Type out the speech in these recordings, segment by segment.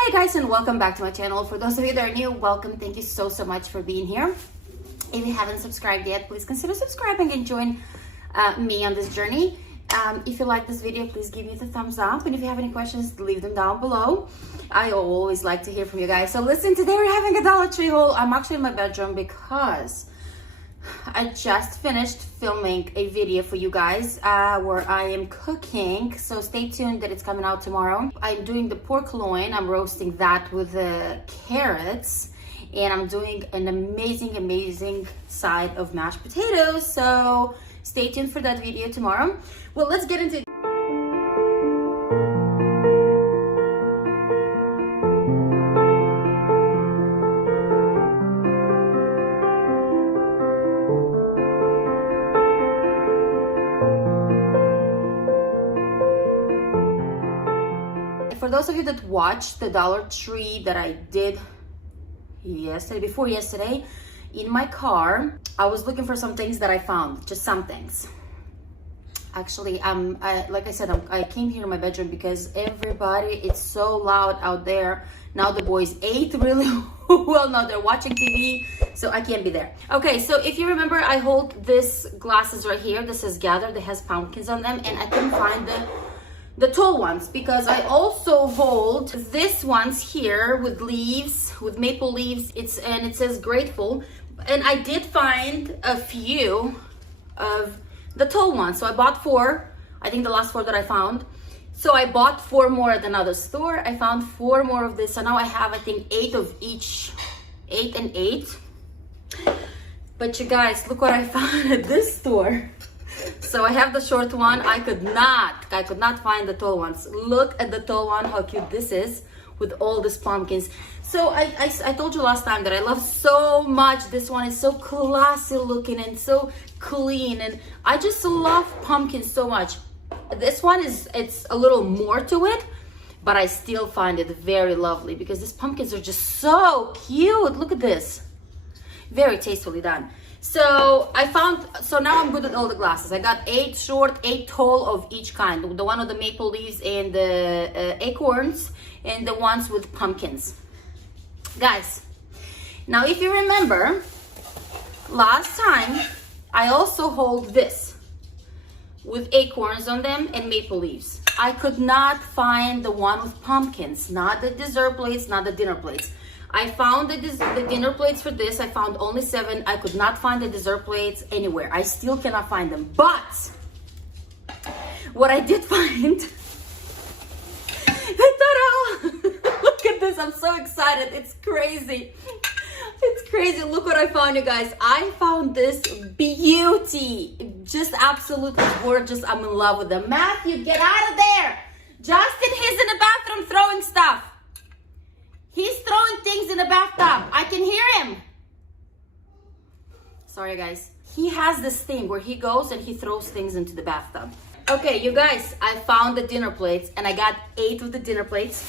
Hi guys, and welcome back to my channel. For those of you that are new, welcome. Thank you so much for being here. If you haven't subscribed yet, please consider subscribing and join me on this journey. If you like this video, please give me the thumbs up, and if you have any questions, leave them down below. I always like to hear from you guys. So listen, today we're having a Dollar Tree haul. I'm actually in my bedroom because I just finished filming a video for you guys where I am cooking, so stay tuned that it's coming out tomorrow. I'm doing the pork loin. I'm roasting that with the carrots, and I'm doing an amazing side of mashed potatoes, so stay tuned for that video tomorrow. Well, let's get into it. For those of you that watched the Dollar Tree that I did before yesterday, in my car, I was looking for some things that I found, just some things. Actually, like I said, I came here in my bedroom because everybody, it's so loud out there. Now the boys ate really well, now they're watching TV, so I can't be there. Okay, so if you remember, I hold this glasses right here. This is Gather, that has pumpkins on them, and I couldn't find the tall ones because I also hold this ones here with leaves, with maple leaves. And it says grateful, and I did find a few of the tall ones, so I bought 4. I think the last 4 that I found, so I bought 4 more at another store. I found 4 more of this, so now I have, I think, 8 of each, 8 and 8. But you guys, look what I found at this store. So I have the short one. I could not find the tall ones. Look at the tall one, how cute this is with all these pumpkins. So I told you last time that I love so much. This one is so classy looking and so clean, and I just love pumpkins so much. This one it's a little more to it, but I still find it very lovely because these pumpkins are just so cute. Look at this, very tastefully done. So so now I'm good at all the glasses. I got 8 short, 8 tall of each kind. The one with the maple leaves and the acorns, and the ones with pumpkins. Guys, now if you remember, last time I also hold this with acorns on them and maple leaves. I could not find the one with pumpkins, not the dessert plates, not the dinner plates. I found the dinner plates for this. I found only 7. I could not find the dessert plates anywhere. I still cannot find them. But what I did find, look at this. I'm so excited. It's crazy. It's crazy. Look what I found, you guys. I found this beauty. Just absolutely gorgeous. I'm in love with them. Matthew, get out of there. Justin, he's in the bathroom throwing stuff. He's throwing things in the bathtub. I can hear him. Sorry, guys. He has this thing where he goes and he throws things into the bathtub. Okay, you guys, I found the dinner plates, and I got 8 of the dinner plates.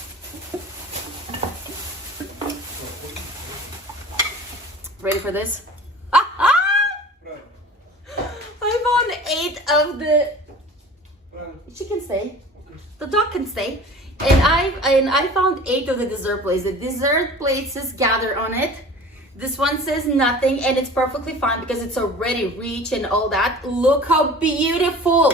Ready for this? I found 8 of the... She can stay. The dog can stay. And I found 8 of the dessert plates. The dessert plate says Gather on it. This one says nothing, and it's perfectly fine because it's already rich and all that. Look how beautiful.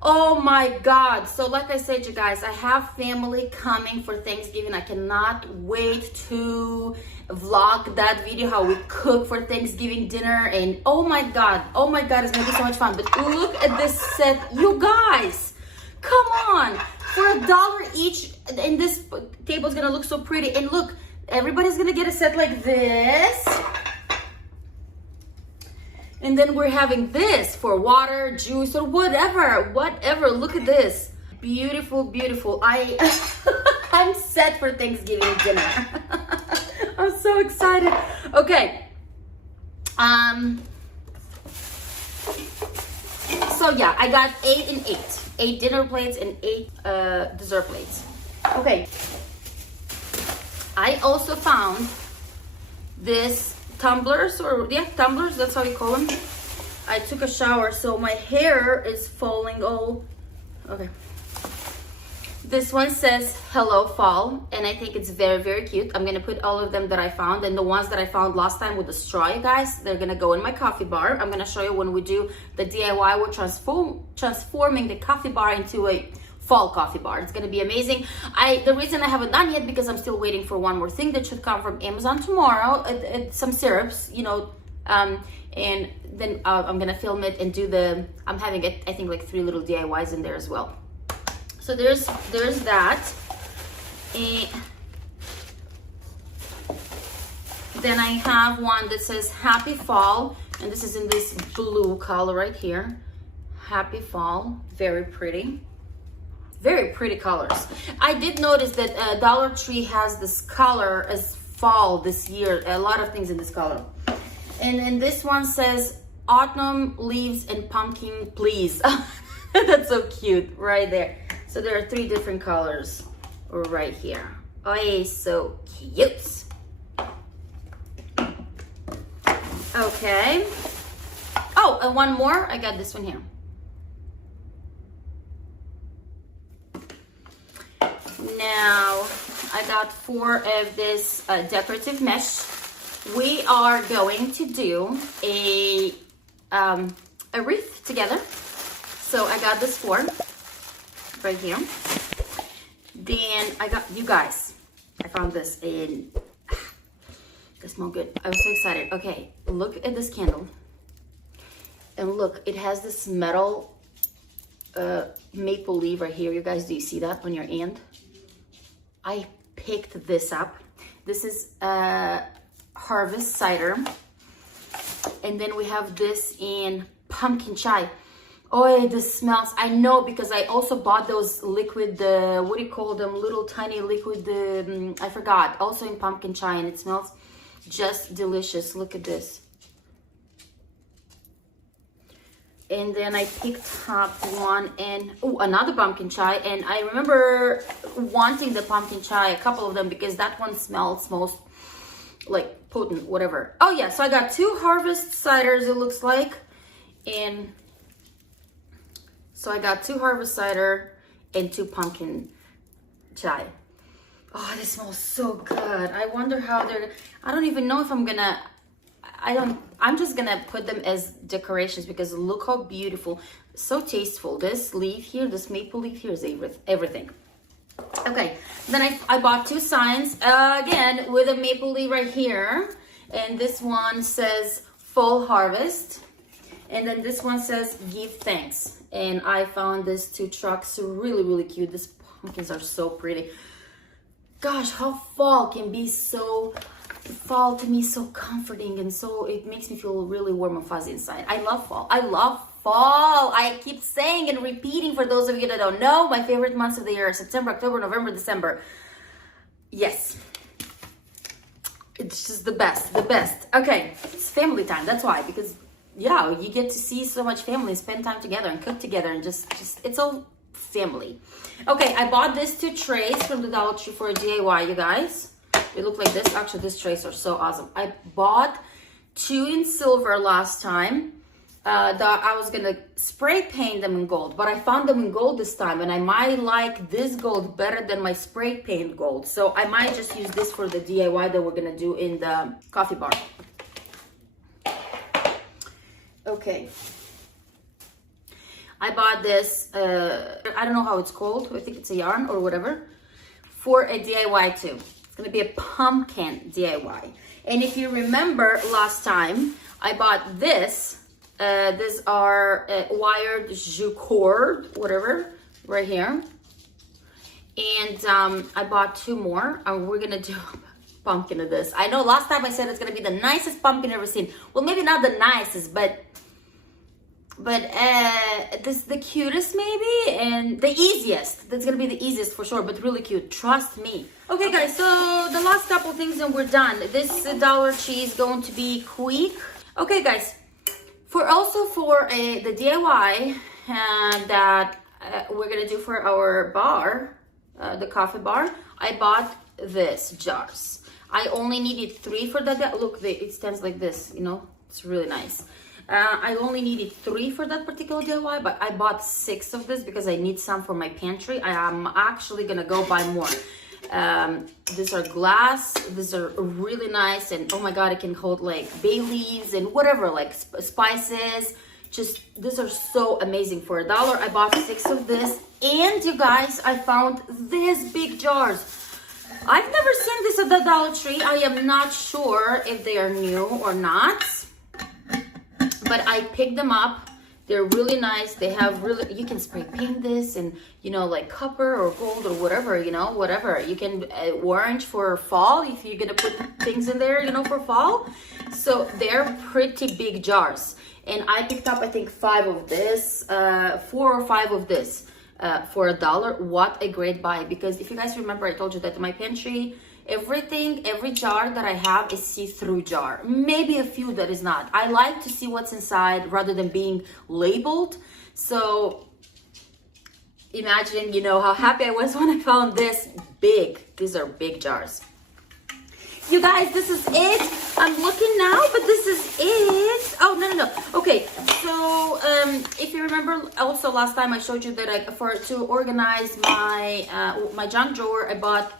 Oh my God. So like I said, you guys, I have family coming for Thanksgiving. I cannot wait to vlog that video, how we cook for Thanksgiving dinner. And oh my God, it's gonna be so much fun. But look at this set, you guys. Come on. For $1 each, and this table is gonna look so pretty. And look, everybody's gonna get a set like this, and then we're having this for water, juice, or whatever. Look at this, beautiful. I'm set for Thanksgiving dinner. I'm so excited. Okay, so yeah, I got 8 and 8. 8 dinner plates and 8 dessert plates. Okay. I also found this tumblers, tumblers, that's how you call them. I took a shower, so my hair is falling all... Okay. This one says hello fall, and I think it's very, very cute. I'm gonna put all of them that I found, and the ones that I found last time with the straw, you guys, they're gonna go in my coffee bar. I'm gonna show you when we do the DIY, we're transforming the coffee bar into a fall coffee bar. It's gonna be amazing. The reason I haven't done yet because I'm still waiting for one more thing that should come from Amazon tomorrow. Some syrups, you know, and then I'm gonna film it and do I'm having it, I think, like 3 little DIYs in there as well. So there's that. And then I have one that says Happy Fall, and this is in this blue color right here. Happy Fall, very pretty. Very pretty colors. I did notice that Dollar Tree has this color as fall this year. A lot of things in this color. And then this one says Autumn Leaves and Pumpkin Please. That's so cute right there. So there are 3 different colors right here. Oh, so cute. Okay. Oh, and one more. I got this one here. Now, I got 4 of this decorative mesh. We are going to do a wreath together. So I got this 4 right here. Then I got, you guys, I found this in, they smell good. I was so excited. Okay, look at this candle. And look, it has this metal maple leaf right here. You guys, do you see that on your end? I picked this up. This is Harvest Cider. And then we have this in pumpkin chai. Oh, this smells, I know, because I also bought those liquid, what do you call them? Little tiny liquid, I forgot. Also in pumpkin chai, and it smells just delicious. Look at this. And then I picked up one and, oh, another pumpkin chai. And I remember wanting the pumpkin chai, a couple of them, because that one smells most like potent, whatever. Oh yeah, so I got 2 Harvest Ciders, it looks like. And so I got 2 Harvest Cider and 2 pumpkin chai. Oh, this smells so good. I wonder how I don't even know if I'm gonna, I'm just gonna put them as decorations because look how beautiful, so tasteful. This leaf here, this maple leaf here is everything. Okay, then I bought 2 signs, again, with a maple leaf right here. And this one says Fall Harvest. And then this one says Give Thanks. And I found these 2 trucks really, really cute. These pumpkins are so pretty. Gosh, how fall can be so, fall to me so comforting, and so it makes me feel really warm and fuzzy inside. I love fall. I love fall. I keep saying and repeating, for those of you that don't know, my favorite months of the year are September, October, November, December. Yes. It's just the best, the best. Okay, it's family time. That's why, because yeah, you get to see so much family, spend time together and cook together, and just it's all family. Okay, I bought these 2 trays from the Dollar Tree for a DIY, you guys. They look like this. Actually, these trays are so awesome. I bought 2 in silver last time. That I was gonna spray paint them in gold, but I found them in gold this time, and I might like this gold better than my spray paint gold. So I might just use this for the DIY that we're gonna do in the coffee bar. Okay. I bought this, I don't know how it's called. I think it's a yarn or whatever, for a DIY too. It's gonna be a pumpkin DIY. And if you remember last time, I bought this. These are wired jus cord, whatever, right here. And I bought 2 more, and we're gonna do a pumpkin of this. I know last time I said it's gonna be the nicest pumpkin I've ever seen. Well, maybe not the nicest, but this is the cutest maybe, and the easiest. That's gonna be the easiest for sure, but really cute, trust me. Okay guys, so the last couple things and we're done. This Dollar Tree is going to be quick. Okay guys, for the DIY that we're gonna do for our bar, the coffee bar, I bought this jars. I only needed 3 for that. Look, it stands like this, you know, it's really nice. I only needed 3 for that particular DIY, but I bought 6 of this because I need some for my pantry. I am actually gonna go buy more. These are glass, these are really nice, and oh my god, it can hold like bay leaves and whatever, like spices. Just, these are so amazing. For $1 I bought 6 of this. And you guys, I found these big jars. I've never seen this at the Dollar Tree. I am not sure if they are new or not, but I picked them up. They're really nice. They have really, you can spray paint this and, you know, like copper or gold or whatever, you know, whatever. You can orange for fall if you're gonna put things in there, you know, for fall. So they're pretty big jars. And I picked up, I think, 5 of this, 4 or 5 of this for $1. What a great buy. Because if you guys remember, I told you that in my pantry, every jar that I have is see-through jar. Maybe a few that is not. I like to see what's inside rather than being labeled. So imagine, you know, how happy I was when I found this big. These are big jars. You guys, this is it. I'm looking now, but this is it. Oh, no. Okay, so if you remember, also last time I showed you that to organize my my junk drawer, I bought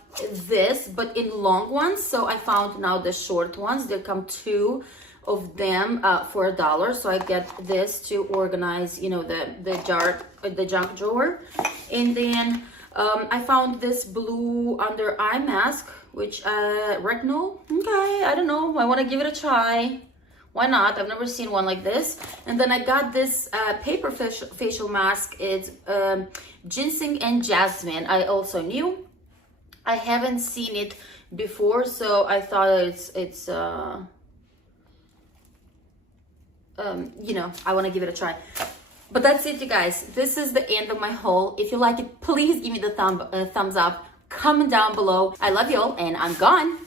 this, but in long ones. So I found now the short ones. There come 2 of them for $1. So I get this to organize, you know, the junk drawer. And then I found this blue under eye mask, which retinol. Okay, I don't know. I want to give it a try. Why not? I've never seen one like this. And then I got this paper facial mask. It's ginseng and jasmine. I also knew. I haven't seen it before, so I thought it's you know, I want to give it a try. But that's it, you guys. This is the end of my haul. If you like it, please give me the thumbs up. Comment down below. I love you all, and I'm gone.